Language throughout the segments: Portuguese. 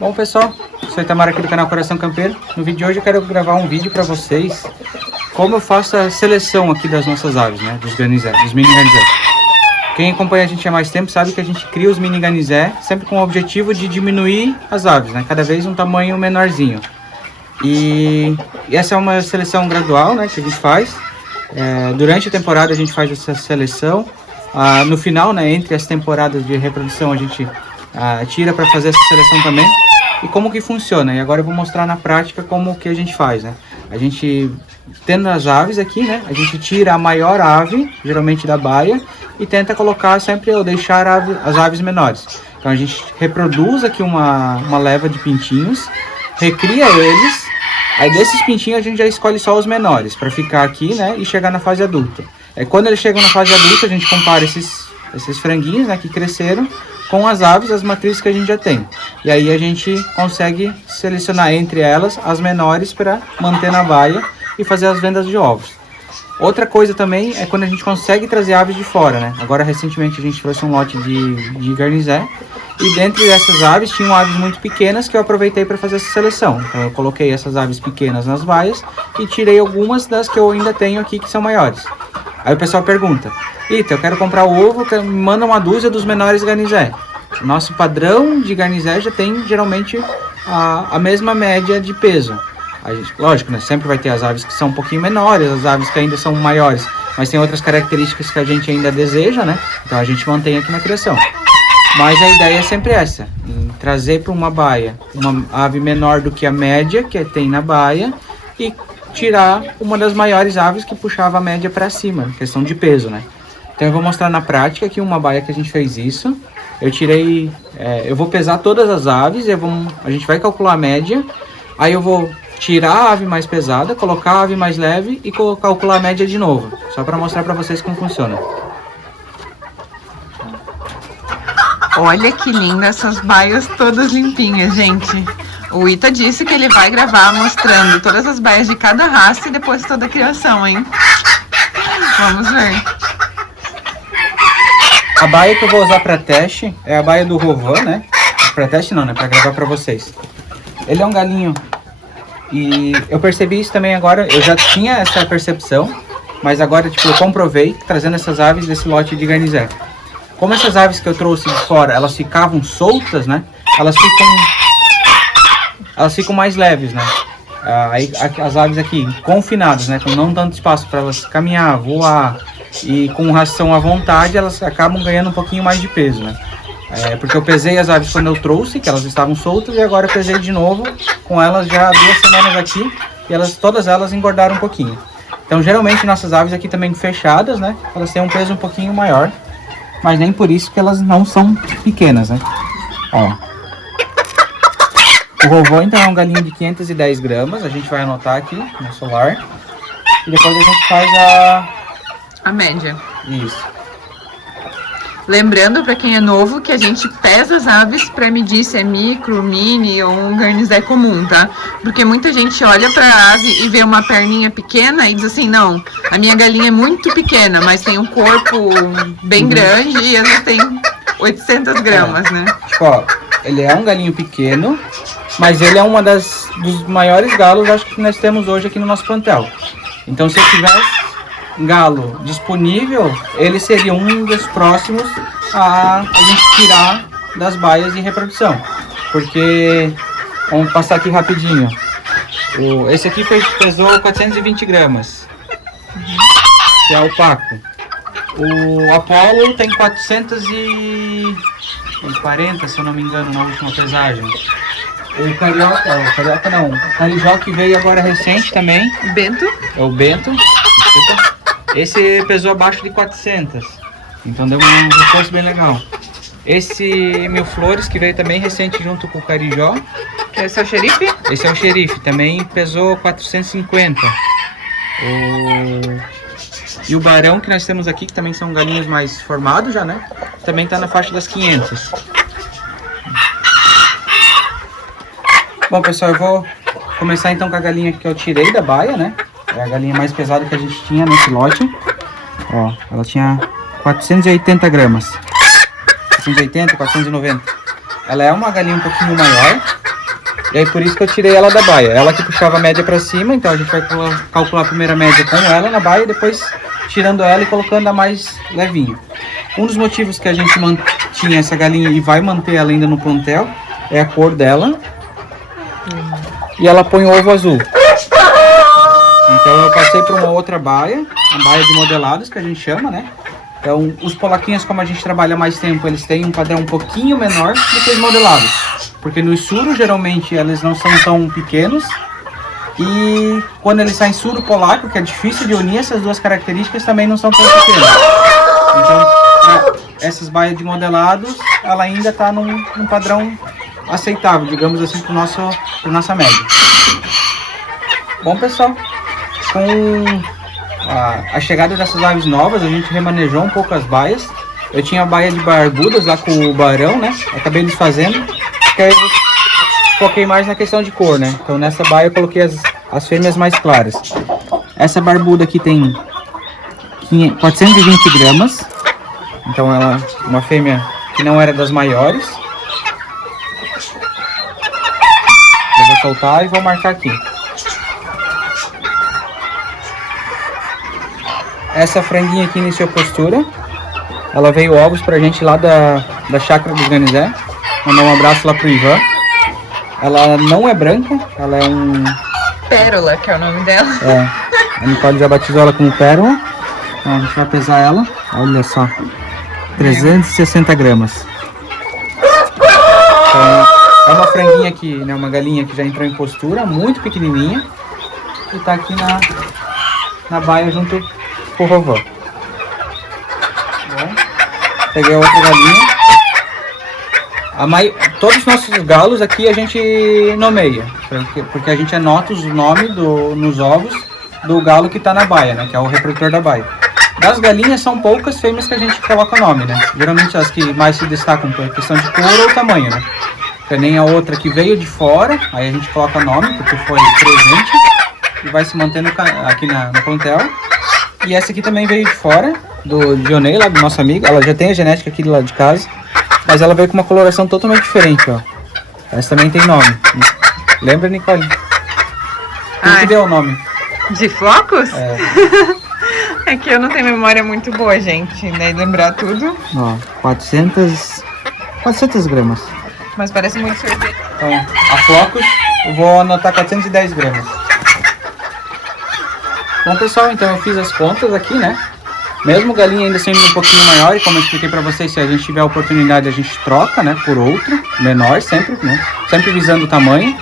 Bom pessoal, sou Itamar aqui do canal Coração Campeiro. No vídeo de hoje eu quero gravar um vídeo para vocês como eu faço a seleção aqui das nossas aves, né, dos garnizé, dos mini garnizé. Quem acompanha a gente há mais tempo sabe que a gente cria os mini garnizé sempre com o objetivo de diminuir as aves, né, cada vez um tamanho menorzinho. E essa é uma seleção gradual, né, que a gente faz. Durante a temporada a gente faz essa seleção. No final, né, entre as temporadas de reprodução a gente tira para fazer essa seleção também. E como que funciona? E agora eu vou mostrar na prática como que a gente faz, né? A gente, tendo as aves aqui, né? A gente tira a maior ave, geralmente da baia, e tenta colocar sempre ou deixar as aves menores. Então a gente reproduz aqui uma leva de pintinhos, recria eles, aí desses pintinhos a gente já escolhe só os menores, para ficar aqui, né? E chegar na fase adulta. Quando eles chegam na fase adulta, a gente compara esses franguinhos, né, que cresceram com as aves, as matrizes que a gente já tem. E aí a gente consegue selecionar entre elas as menores para manter na baia e fazer as vendas de ovos. Outra coisa também é quando a gente consegue trazer aves de fora, né? Agora recentemente a gente trouxe um lote de garnizé e dentre essas aves tinham aves muito pequenas que eu aproveitei para fazer essa seleção. Então eu coloquei essas aves pequenas nas baias e tirei algumas das que eu ainda tenho aqui que são maiores. Aí o pessoal pergunta: Ita, eu quero comprar o ovo, me manda uma dúzia dos menores garnizé. Nosso padrão de garnizé já tem geralmente a mesma média de peso. Lógico, né, sempre vai ter as aves que são um pouquinho menores, as aves que ainda são maiores, mas tem outras características que a gente ainda deseja, né? Então a gente mantém aqui na criação. Mas a ideia é sempre essa, trazer para uma baia uma ave menor do que a média que tem na baia e tirar uma das maiores aves que puxava a média para cima, questão de peso, né? Então eu vou mostrar na prática aqui uma baia que a gente fez isso. Eu tirei, eu vou pesar todas as aves, a gente vai calcular a média, aí eu vou tirar a ave mais pesada, colocar a ave mais leve e calcular a média de novo, só para mostrar para vocês como funciona. Olha que linda essas baias todas limpinhas, gente. O Ita disse que ele vai gravar mostrando todas as baias de cada raça e depois toda a criação, hein? Vamos ver. A baia que eu vou usar para teste é a baia do Rovan, né? Para teste não, né? Para gravar para vocês. Ele é um galinho e eu percebi isso também agora. Eu já tinha essa percepção, mas agora tipo, eu comprovei trazendo essas aves desse lote de garnizé. Como essas aves que eu trouxe de fora, elas ficavam soltas, né? Elas ficam mais leves, né? Aí as aves aqui confinadas, né? Com não tanto espaço para elas caminhar, voar e com ração à vontade, elas acabam ganhando um pouquinho mais de peso, né? Porque eu pesei as aves quando eu trouxe, que elas estavam soltas, e agora eu pesei de novo com elas já há 2 semanas aqui e todas elas engordaram um pouquinho. Então geralmente nossas aves aqui também fechadas, né? Elas têm um peso um pouquinho maior, mas nem por isso que elas não são pequenas, né? Ó. O Vovô então é um galinho de 510 gramas, a gente vai anotar aqui no celular. E depois a gente faz a média. Isso. Lembrando para quem é novo que a gente pesa as aves para medir se é micro, mini ou um garnizé comum, tá? Porque muita gente olha para a ave e vê uma perninha pequena e diz assim: não, a minha galinha é muito pequena, mas tem um corpo bem grande e ela tem 800 gramas, né? Tipo, ó, ele é um galinho pequeno, mas ele é dos maiores galos, acho que nós temos hoje aqui no nosso plantel. Então se eu tivesse galo disponível, ele seria um dos próximos a gente tirar das baias de reprodução. Porque, vamos passar aqui rapidinho. Esse aqui pesou 420 gramas, que é o Paco. O Apollo tem 440, se eu não me engano, na última pesagem. O Carioca não, o Carijó que veio agora recente também. Bento? É o Bento, desculpa. Esse pesou abaixo de 400, então deu um reforço bem legal. Esse Mil Flores que veio também recente junto com o Carijó. Esse é o xerife? Esse é o xerife, também pesou 450. E o Barão que nós temos aqui, que também são galinhos mais formados já, né? Também está na faixa das 500. Bom pessoal, eu vou começar então com a galinha que eu tirei da baia, né? É a galinha mais pesada que a gente tinha nesse lote. Ó, ela tinha 480 gramas. 480, 490. ela é uma galinha um pouquinho maior. E aí por isso que eu tirei ela da baia. Ela que puxava a média para cima, então a gente vai calcular a primeira média com ela na baia, depois tirando ela e colocando a mais levinha. Um dos motivos que a gente mantinha essa galinha e vai manter ela ainda no plantel é a cor dela. E ela põe ovo azul. Então eu passei para uma outra baia, a baia de modelados que a gente chama, né? Então os polaquinhos, como a gente trabalha mais tempo, eles têm um padrão um pouquinho menor do que os modelados. Porque nos suros, geralmente, eles não são tão pequenos. E quando eles saem suro polaco, que é difícil de unir essas duas características, também não são tão pequenos. Então, essas baias de modelados, ela ainda está num padrão aceitável, digamos assim, para nossa média. Bom, pessoal, com a chegada dessas aves novas, a gente remanejou um pouco as baias. Eu tinha a baia de barbudas lá com o barão, né? Acabei desfazendo. Que aí eu foquei mais na questão de cor, né? Então nessa baia eu coloquei as fêmeas mais claras. Essa barbuda aqui tem 420 gramas. Então ela é uma fêmea que não era das maiores. Eu vou soltar e vou marcar aqui. Essa franguinha aqui iniciou postura. Ela veio ovos pra gente lá da chácara dos Ganizé. Mandar um abraço lá pro Ivan. Ela não é branca, ela é um... Pérola, que é o nome dela. É, a Nicole já batizou ela como pérola. Então a gente vai pesar ela. Olha só, 360 gramas. Então, é uma franguinha aqui, né, uma galinha que já entrou em postura, muito pequenininha. E tá aqui na baia junto com o vovô. Bom, peguei a outra galinha. Todos os nossos galos aqui a gente nomeia, porque a gente anota os nomes nos ovos do galo que está na baia, né, que é o reprodutor da baia. Das galinhas são poucas fêmeas que a gente coloca nome, né, geralmente as que mais se destacam por questão de cor ou tamanho, né, que nem a outra que veio de fora, aí a gente coloca nome porque foi presente e vai se mantendo aqui no plantel. E essa aqui também veio de fora, do Dionei, lá do nosso amigo, ela já tem a genética aqui do lado de casa. Mas ela veio com uma coloração totalmente diferente, ó. Essa também tem nome. Lembra, Nicole? Quem que deu o nome? De flocos? É. É que eu não tenho memória muito boa, gente, né? Lembrar tudo. Ó, 400 gramas. Mas parece muito sorvete. Então, a flocos, eu vou anotar 410 gramas. Bom, pessoal, então eu fiz as contas aqui, né? Mesmo galinha ainda sendo um pouquinho maior, e como eu expliquei pra vocês, se a gente tiver a oportunidade a gente troca, né, por outro, menor sempre, né, sempre visando o tamanho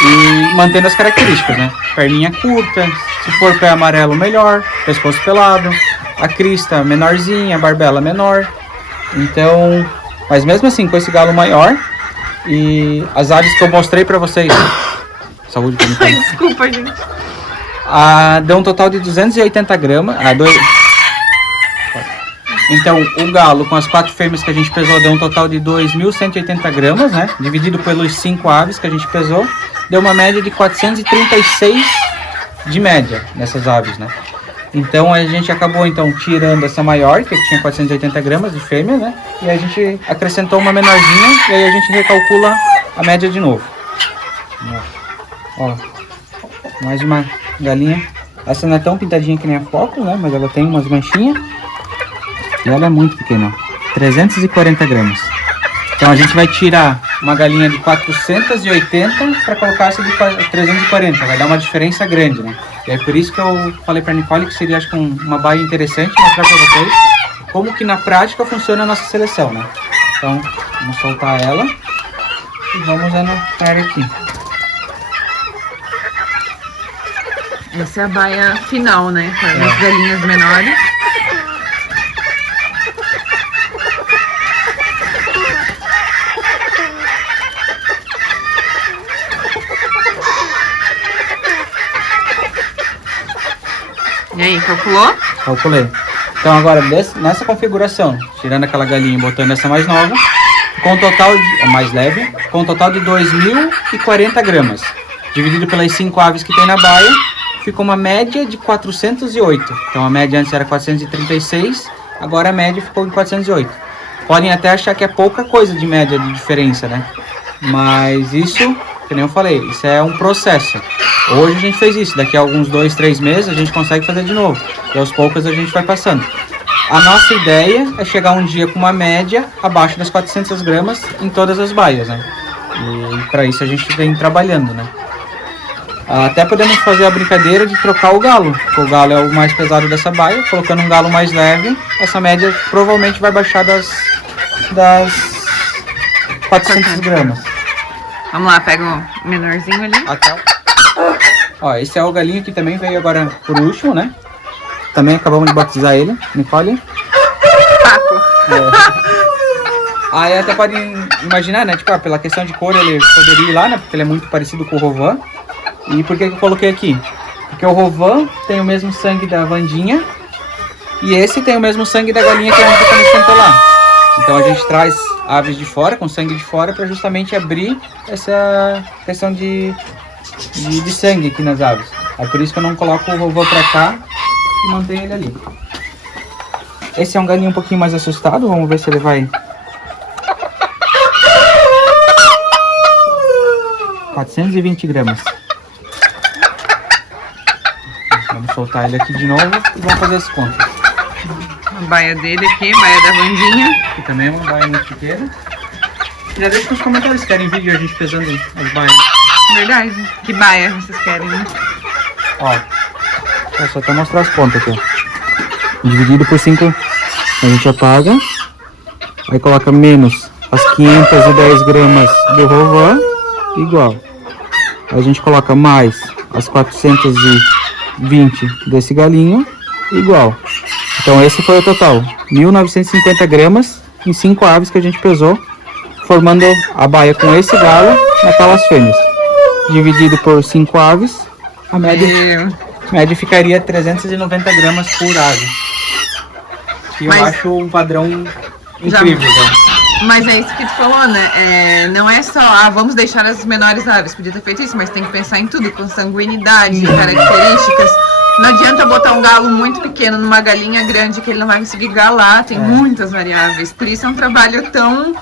e mantendo as características, né, perninha curta, se for pé amarelo melhor, pescoço pelado, a crista menorzinha, a barbela menor, então, mas mesmo assim com esse galo maior e as aves que eu mostrei pra vocês, saúde pra mim. Ai, desculpa, gente. Deu um total de 280 gramas, então, o galo com as 4 fêmeas que a gente pesou deu um total de 2.180 gramas, né? Dividido pelos 5 aves que a gente pesou, deu uma média de 436 de média nessas aves, né? Então, a gente acabou então tirando essa maior, que tinha 480 gramas de fêmea, né? E a gente acrescentou uma menorzinha e aí a gente recalcula a média de novo. Ó, mais uma galinha. Essa não é tão pintadinha que nem a foco, né? Mas ela tem umas manchinhas. E ela é muito pequena, 340 gramas. Então a gente vai tirar uma galinha de 480 para colocar essa de 340. Vai dar uma diferença grande, né? E é por isso que eu falei para a Nicole que seria, acho que uma baia interessante mostrar para vocês como que na prática funciona a nossa seleção, né? Então, vamos soltar ela e vamos anotar aqui. Essa é a baia final, né? Para as galinhas menores. E aí, calculou? Calculei. Então agora, nessa configuração, tirando aquela galinha e botando essa mais nova, com um total de, mais leve, com um total de 2.040 gramas, dividido pelas 5 aves que tem na baia, fica uma média de 408. Então a média antes era 436, agora a média ficou em 408. podem até achar que é pouca coisa de média de diferença, né? Mas isso, que nem eu falei, isso é um processo. Hoje a gente fez isso, daqui a alguns 2, 3 meses a gente consegue fazer de novo. E aos poucos a gente vai passando. A nossa ideia é chegar um dia com uma média abaixo das 400 gramas em todas as baias, né? E para isso a gente vem trabalhando, né? Até podemos fazer a brincadeira de trocar o galo, porque o galo é o mais pesado dessa baia. Colocando um galo mais leve, essa média provavelmente vai baixar das 400 gramas. Vamos lá, pega o menorzinho ali. Até. Ó, esse é o galinho que também veio agora por último, né? Também acabamos de batizar ele, Nicole. Paco. Aí até podem imaginar, né? Tipo, pela questão de cor ele poderia ir lá, né? Porque ele é muito parecido com o Rovan. E por que eu coloquei aqui? Porque o Rovan tem o mesmo sangue da Vandinha. E esse tem o mesmo sangue da galinha que a gente sentou lá. Então a gente traz aves de fora, com sangue de fora, para justamente abrir essa questão de sangue aqui nas aves. É por isso que eu não coloco o Rovan pra cá e mantenho ele ali. Esse é um galinho um pouquinho mais assustado, vamos ver se ele vai... 420 gramas. Vamos soltar ele aqui de novo e vamos fazer as contas. A baia dele aqui, baia da Vandinha. Que também é uma baia muito pequena. Já deixa nos comentários se querem vídeo a gente pesando as baias. Verdade. Que baia vocês querem, né? Ó, é só até mostrar as pontas aqui, ó. Dividido por 5, a gente apaga. Aí coloca menos as 510 gramas do Rovan, igual. Aí a gente coloca mais as 420 desse galinho, igual. Então esse foi o total, 1950 gramas em 5 aves que a gente pesou, formando a baia com esse galo naquelas fêmeas. Dividido por 5 aves, a média ficaria 390 gramas por ave. Que eu acho um padrão incrível, né? Mas é isso que tu falou, né? Não é só, vamos deixar as menores aves. Podia ter feito isso, mas tem que pensar em tudo, consanguinidade, características. Não adianta botar um galo muito pequeno numa galinha grande que ele não vai conseguir galar, tem muitas variáveis. Por isso é um trabalho tão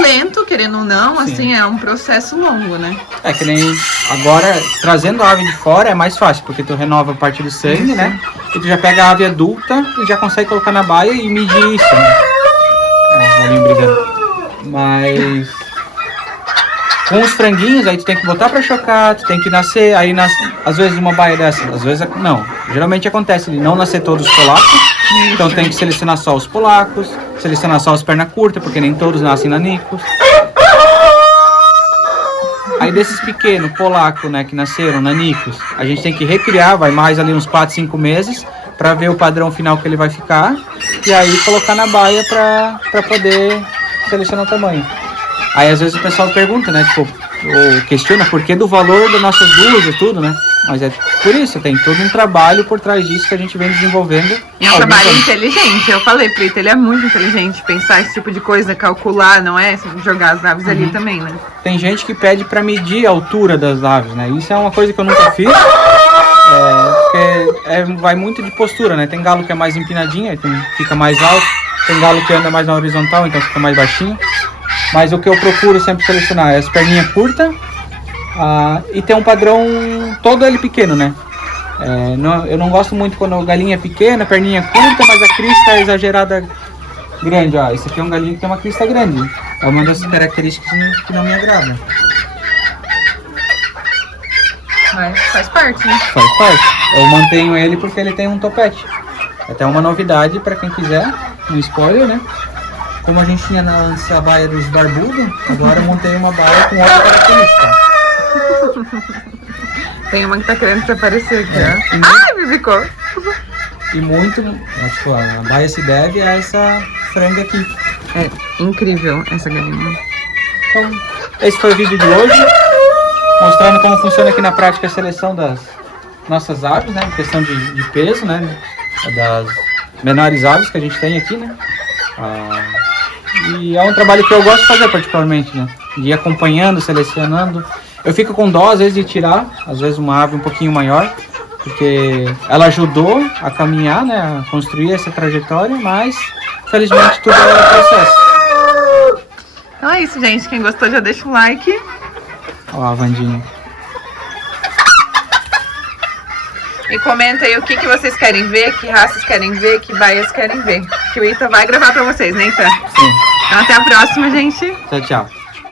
lento, querendo ou não, Sim. assim, é um processo longo, né? É que nem agora, trazendo a ave de fora é mais fácil, porque tu renova a parte do sangue, né? E tu já pega a ave adulta e já consegue colocar na baia e medir isso, né? Galinho brigando. Mas com os franguinhos, aí tu tem que botar pra chocar, tu tem que nascer, aí às vezes uma baia dessa, às vezes não. Geralmente acontece de não nascer todos os polacos, então tem que selecionar só os polacos, selecionar só as pernas curtas, porque nem todos nascem nanicos. Aí desses pequenos polacos, né, que nasceram nanicos, a gente tem que recriar, vai mais ali uns 4, 5 meses, pra ver o padrão final que ele vai ficar, e aí colocar na baia pra poder selecionar o tamanho. Aí às vezes o pessoal pergunta, né, tipo, ou questiona por que do valor das nossas duas e tudo, né? Mas é por isso, tem todo um trabalho por trás disso que a gente vem desenvolvendo. É um trabalho inteligente, eu falei pra ele é muito inteligente pensar esse tipo de coisa, calcular, não é? Jogar as aves ali também, né? Tem gente que pede pra medir a altura das aves, né? Isso é uma coisa que eu nunca fiz. Porque vai muito de postura, né? Tem galo que é mais empinadinho, fica mais alto. Tem galo que anda mais na horizontal, então fica mais baixinho. Mas o que eu procuro sempre selecionar é as perninhas curtas e tem um padrão todo ele pequeno, né? Eu não gosto muito quando a galinha é pequena, perninha curta, mas a crista é exagerada grande. Ó, esse aqui é um galinho que tem uma crista grande. É uma das características que não me agrada. Mas faz parte, né? Faz parte. Eu mantenho ele porque ele tem um topete. Até uma novidade para quem quiser, um spoiler, né? Como a gente tinha antes a baia dos barbudos, agora eu montei uma baia com outra característica. Tem uma que tá querendo desaparecer aqui, ó. Ai, me bicou! E muito, tipo, a baia se deve a essa franga aqui. É incrível essa galinha. Então, esse foi o vídeo de hoje, mostrando como funciona aqui na prática a seleção das nossas aves, né? Em questão de peso, né? Das menores aves que a gente tem aqui, né? E é um trabalho que eu gosto de fazer particularmente, né? De ir acompanhando, selecionando. Eu fico com dó às vezes de tirar, às vezes uma ave um pouquinho maior, porque ela ajudou a caminhar, né, a construir essa trajetória, mas felizmente tudo é processo. Então é isso, gente. Quem gostou já deixa um like. Ó, a Vandinha. E comenta aí o que vocês querem ver, que raças querem ver, que baias querem ver. Que o Ita vai gravar pra vocês, né, Ita? Sim. Então até a próxima, gente. Tchau, tchau.